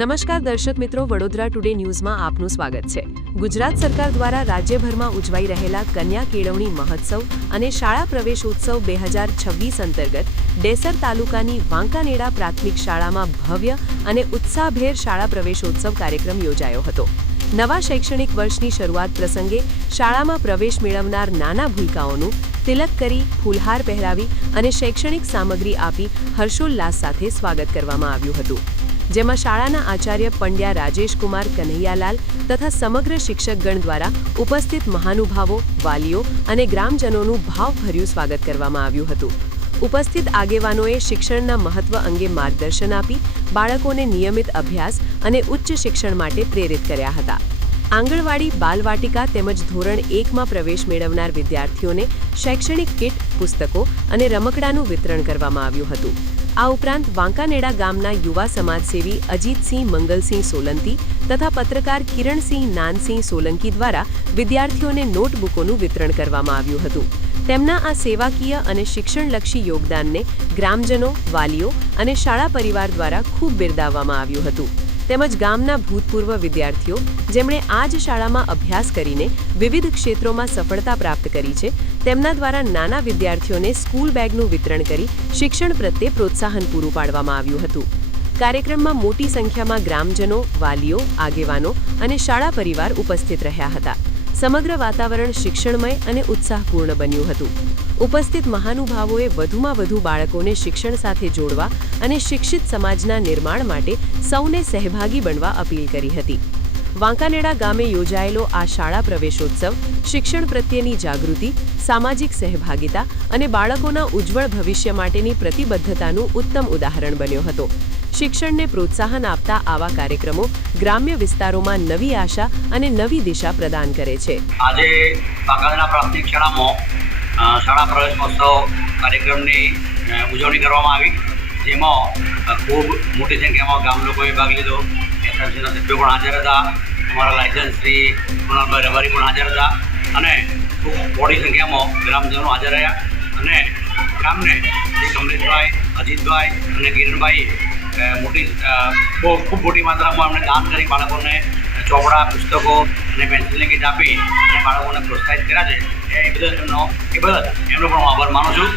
નમસ્કાર દર્શક મિત્રો, વડોદરા ટુડે ન્યૂઝમાં આપનું સ્વાગત છે। ગુજરાત સરકાર દ્વારા રાજ્યભરમાં ઉજવાઈ રહેલા કન્યા કેળવણી મહોત્સવ અને શાળા પ્રવેશોત્સવ 2026 અંતર્ગત ડેસર તાલુકાની વાંકાનેડા પ્રાથમિક શાળામાં ભવ્ય અને ઉત્સાહભેર શાળા પ્રવેશોત્સવ કાર્યક્રમ યોજાયો હતો। નવા શૈક્ષણિક વર્ષની શરૂઆત પ્રસંગે શાળામાં પ્રવેશ મેળવનાર નાના ભૂલકાઓનું તિલક કરી, ફૂલહાર પહેરાવી અને શૈક્ષણિક સામગ્રી આપી હર્ષોલ્લાસ સાથે સ્વાગત કરવામાં આવ્યું હતું, જેમાં શાળાના આચાર્ય પંડ્યા રાજેશ કુમાર કનૈયાલાલ તથા સમગ્ર શિક્ષકગણ દ્વારા ઉપસ્થિત મહાનુભાવો, વાલીઓ અને ગ્રામજનોનું ભાવભર્યું સ્વાગત કરવામાં આવ્યું હતું। ઉપસ્થિત આગેવાનોએ શિક્ષણના મહત્વ અંગે માર્ગદર્શન આપી બાળકોને નિયમિત અભ્યાસ અને ઉચ્ચ શિક્ષણ માટે પ્રેરિત કર્યા હતા। આંગણવાડી, બાલવાટિકા તેમજ ધોરણ 1માં પ્રવેશ મેળવનાર વિદ્યાર્થીઓને શૈક્ષણિક કિટ, પુસ્તકો અને રમકડાનું વિતરણ કરવામાં આવ્યું હતું। આ ઉપરાંત વાંકાનેડા ગામના યુવા સમાજસેવી અજીતસિંહ મંગલસિંહ સોલંકી તથા પત્રકાર કિરણસિંહ નાનસિંહ સોલંકી દ્વારા વિદ્યાર્થીઓને નોટબુકોનું વિતરણ કરવામાં આવ્યું હતું। તેમના આ સેવાકીય અને શિક્ષણલક્ષી યોગદાનને ગ્રામજનો, વાલીઓ અને શાળા પરિવાર દ્વારા ખૂબ બિરદાવવામાં આવ્યું હતું, તેમજ ગામના ભૂતપૂર્વ વિદ્યાર્થીઓ જેમણે આ જ શાળામાં અભ્યાસ કરીને વિવિધ ક્ષેત્રોમાં સફળતા પ્રાપ્ત કરી છે, તેમના દ્વારા નાના વિદ્યાર્થીઓને સ્કૂલ બેગનું વિતરણ કરી શિક્ષણ પ્રત્યે પ્રોત્સાહન પૂરું પાડવામાં આવ્યું હતું। કાર્યક્રમમાં મોટી સંખ્યામાં ગ્રામજનો, વાલીઓ, આગેવાનો અને શાળા પરિવાર ઉપસ્થિત રહ્યા હતા। સમગ્ર વાતાવરણ શિક્ષણમય અને ઉત્સાહપૂર્ણ બન્યું હતું। ઉપસ્થિત મહાનુભાવોએ વધુમાં વધુ બાળકોને શિક્ષણ સાથે જોડવા અને શિક્ષિત સમાજના નિર્માણ માટે સૌને સહભાગી બનવા અપીલ કરી હતી। વાંકાનેડા ગામે યોજાયેલો આ શાળા પ્રવેશોત્સવ શિક્ષણ પ્રત્યેની જાગૃતિ, સામાજિક સહભાગિતા અને બાળકોના ઉજ્જવળ ભવિષ્ય માટેની પ્રતિબદ્ધતાનું ઉત્તમ ઉદાહરણ બન્યો હતો। શિક્ષણને પ્રોત્સાહન આપતા આવા કાર્યક્રમો ગ્રામ્ય વિસ્તારોમાં નવી આશા અને નવી દિશા પ્રદાન કરે છે। આજે વાંકાનેડા પ્રાથમિક શાળામાં શાળા પ્રવેશ મહોત્સવ કાર્યક્રમની ઉજવણી કરવામાં આવી, જેમાં ખૂબ મોટી સંખ્યામાં ગામ લોકોએ ભાગ લીધો। એસએમસીના સભ્યો પણ હાજર હતા, અમારા લાયસન્સ શ્રી કુણાલભાઈ રબારી પણ હાજર હતા અને ખૂબ મોટી સંખ્યામાં ગ્રામજનો હાજર રહ્યા અને ગામને શ્રી કમલેશભાઈ, અજીતભાઈ અને કિરણભાઈ ખૂબ મોટી માત્રામાં અમને દાન કરી બાળકોને ચોપડા, પુસ્તકો અને પેન્સિલની કીટ આપી અને બાળકોને પ્રોત્સાહિત કર્યા છે। એ બદલ એમનો પણ હું આભાર માનું છું।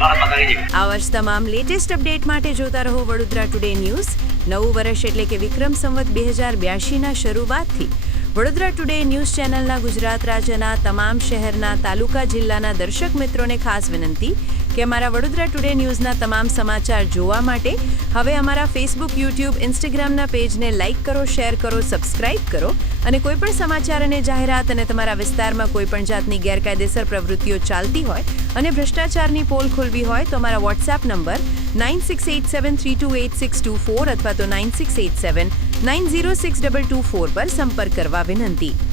ભારત માતા કી જય। આ વર્ષ તમામ લેટેસ્ટ અપડેટ માટે જોતા રહો વડોદરા ટુડે ન્યૂઝ। નવું વર્ષ એટલે કે વિક્રમ સંવત 2082ના શરૂઆતથી વડોદરા ટુડે ન્યૂઝ ચેનલના ગુજરાત રાજ્યના તમામ શહેરના, તાલુકા, જિલ્લાના દર્શક મિત્રોને ખાસ વિનંતી કે અમારા વડોદરા ટુડે ન્યૂઝના તમામ સમાચાર જોવા માટે હવે અમારા ફેસબુક, યુટ્યુબ, ઇન્સ્ટાગ્રામના પેજને લાઇક કરો, શેર કરો, સબસ્ક્રાઇબ કરો અને કોઈપણ સમાચાર અને જાહેરાત અને તમારા વિસ્તારમાં કોઈપણ જાતની ગેરકાયદેસર પ્રવૃત્તિઓ ચાલતી હોય અને ભ્રષ્ટાચારની પોલ ખોલવી હોય તો અમારા વોટ્સએપ નંબર 9687328624 અથવા તો 9687906224 પર સંપર્ક કરવા વિનંતી।